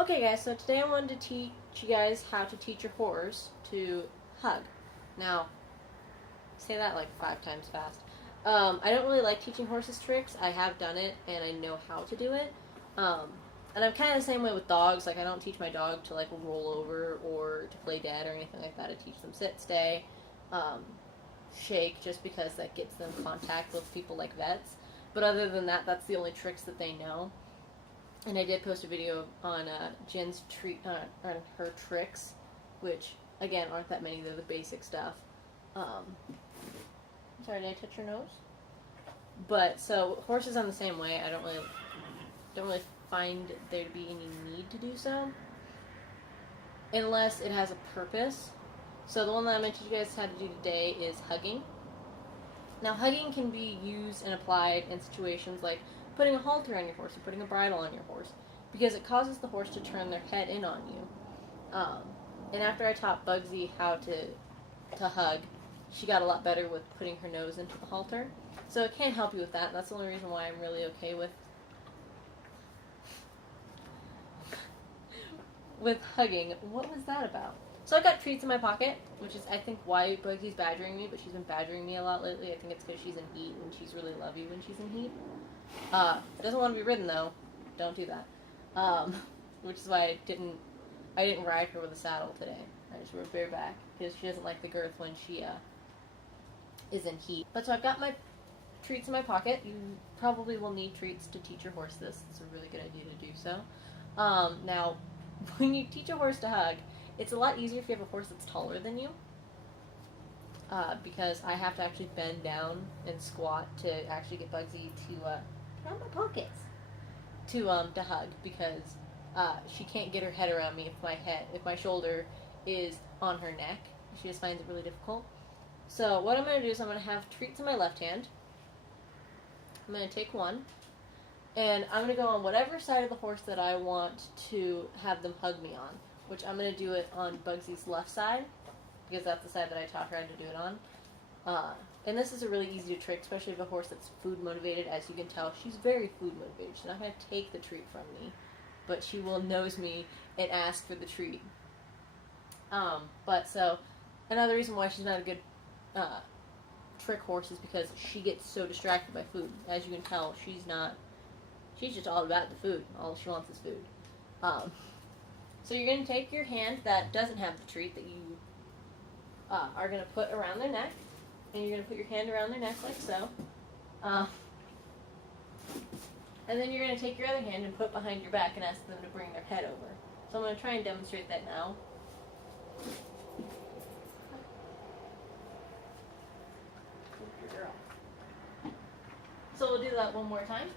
Okay guys, so today I wanted to teach you guys how to teach your horse to hug. Now, say that like 5 times fast. I don't really like teaching horses tricks. I have done it and I know how to do it. And I'm kind of the same way with dogs. Like I don't teach my dog to like roll over or to play dead or anything like that. I teach them sit, stay, shake, just because that gets them contact with people like vets. But other than that, that's the only tricks that they know. And I did post a video on Jen's on her tricks, which again aren't that many. They're the basic stuff. Sorry, did I touch your nose? But so horses, I'm the same way. I don't really find there to be any need to do so, unless it has a purpose. So the one that I'm going to teach you guys how to do today is hugging. Now, hugging can be used and applied in situations like putting a halter on your horse or putting a bridle on your horse, because it causes the horse to turn their head in on you. And after I taught Bugsy how to hug, she got a lot better with putting her nose into the halter. So it can help you with that. And that's the only reason why I'm really okay with hugging. What was that about? So I got treats in my pocket, which is I think why Bugsy's badgering me, but she's been badgering me a lot lately. I think it's because she's in heat and she's really lovey when she's in heat. Doesn't want to be ridden though. Don't do that. Which is why I didn't ride her with a saddle today. I just rode bareback because she doesn't like the girth when she is in heat. But so I've got my treats in my pocket. You probably will need treats to teach your horse this. It's a really good idea to do so. Now, when you teach a horse to hug, it's a lot easier if you have a horse that's taller than you. Because I have to actually bend down and squat to actually get Bugsy to get out of my pockets to hug, because she can't get her head around me if my shoulder is on her neck. She just finds it really difficult. So what I'm going to do is I'm going to have treats in my left hand. I'm going to take one, and I'm going to go on whatever side of the horse that I want to have them hug me on, which I'm going to do it on Bugsy's left side, because that's the side that I taught her how to do it on. And this is a really easy trick, especially if a horse that's food motivated. As you can tell, she's very food motivated. She's not going to take the treat from me, but she will nose me and ask for the treat. But so another reason why she's not a good trick horse is because she gets so distracted by food. As you can tell, she's just all about the food. All she wants is food. So you're going to take your hand that doesn't have the treat that you are going to put around their neck, and you're going to put your hand around their neck like so. And then you're going to take your other hand and put behind your back and ask them to bring their head over. So I'm going to try and demonstrate that now. So we'll do that one more time.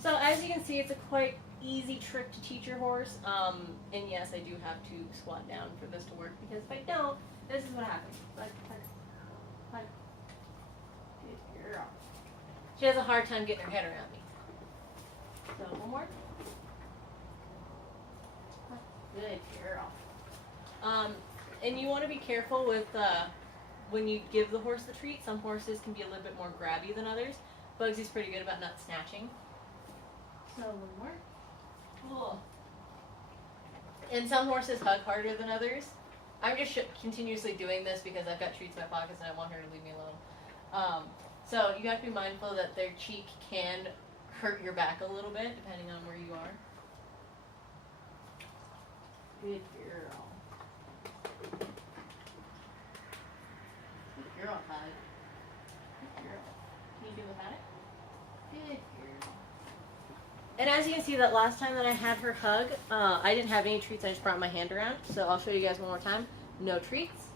So as you can see, it's a quite easy trick to teach your horse. And yes, I do have to squat down for this to work, because if I don't, this is what happens. Hug. Good girl. She has a hard time getting her head around me. So one more. Good girl. And you want to be careful with when you give the horse the treat. Some horses can be a little bit more grabby than others. Bugsy's pretty good about not snatching. So one more. Cool. And some horses hug harder than others. I'm just continuously doing this because I've got treats in my pockets and I want her to leave me alone. So you have to be mindful that their cheek can hurt your back a little bit depending on where you are. Good girl. Good girl, hug. Good girl. Can you do without it? Good girl. And as you can see, that last time that I had her hug, I didn't have any treats. I just brought my hand around. So I'll show you guys one more time. No treats.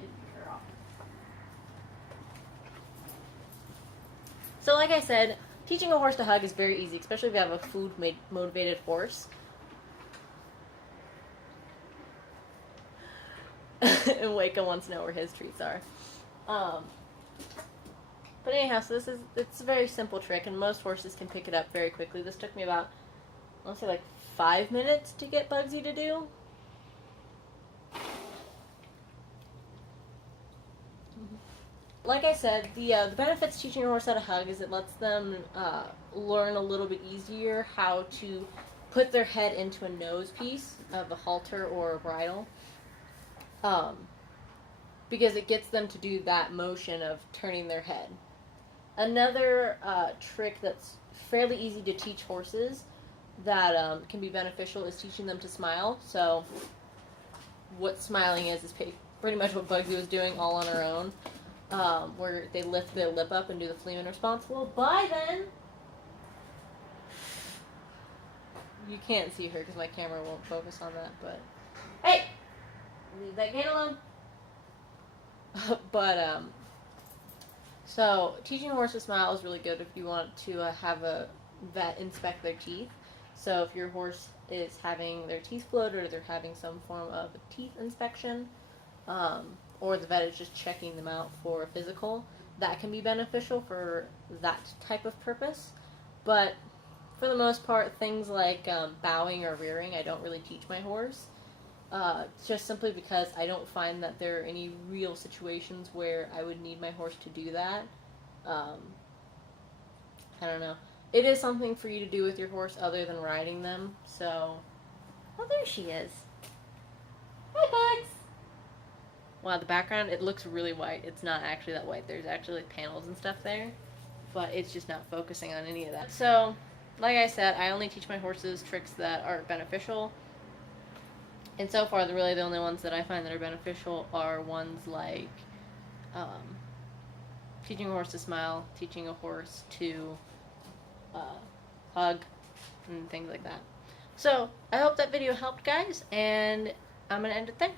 Good girl. So like I said, teaching a horse to hug is very easy, especially if you have a food-motivated horse. And Waco wants to know where his treats are. But anyhow, so it's a very simple trick, and most horses can pick it up very quickly. This took me about, I want to say like 5 minutes to get Bugsy to do. like I said, the benefits teaching a horse how to hug is it lets them learn a little bit easier how to put their head into a nose piece of a halter or a bridle. Because it gets them to do that motion of turning their head. Another trick that's fairly easy to teach horses that can be beneficial is teaching them to smile. So what smiling is pretty much what Bugsy was doing all on her own, where they lift their lip up and do the Fleeman response. Well, bye then! You can't see her because my camera won't focus on that, but... Hey! Leave that cane alone! But, so, teaching a horse to smile is really good if you want to have a vet inspect their teeth. So if your horse is having their teeth floated or they're having some form of a teeth inspection, or the vet is just checking them out for a physical, that can be beneficial for that type of purpose. But for the most part, things like bowing or rearing, I don't really teach my horse. Just simply because I don't find that there are any real situations where I would need my horse to do that. I don't know. It is something for you to do with your horse other than riding them, so... Oh, there she is. Hi, Bugs! Wow, the background, it looks really white. It's not actually that white. There's actually like panels and stuff there, but it's just not focusing on any of that. So, like I said, I only teach my horses tricks that are beneficial. And so far, really the only ones that I find that are beneficial are ones like teaching a horse to smile, teaching a horse to hug, and things like that. So, I hope that video helped, guys, and I'm going to end it there.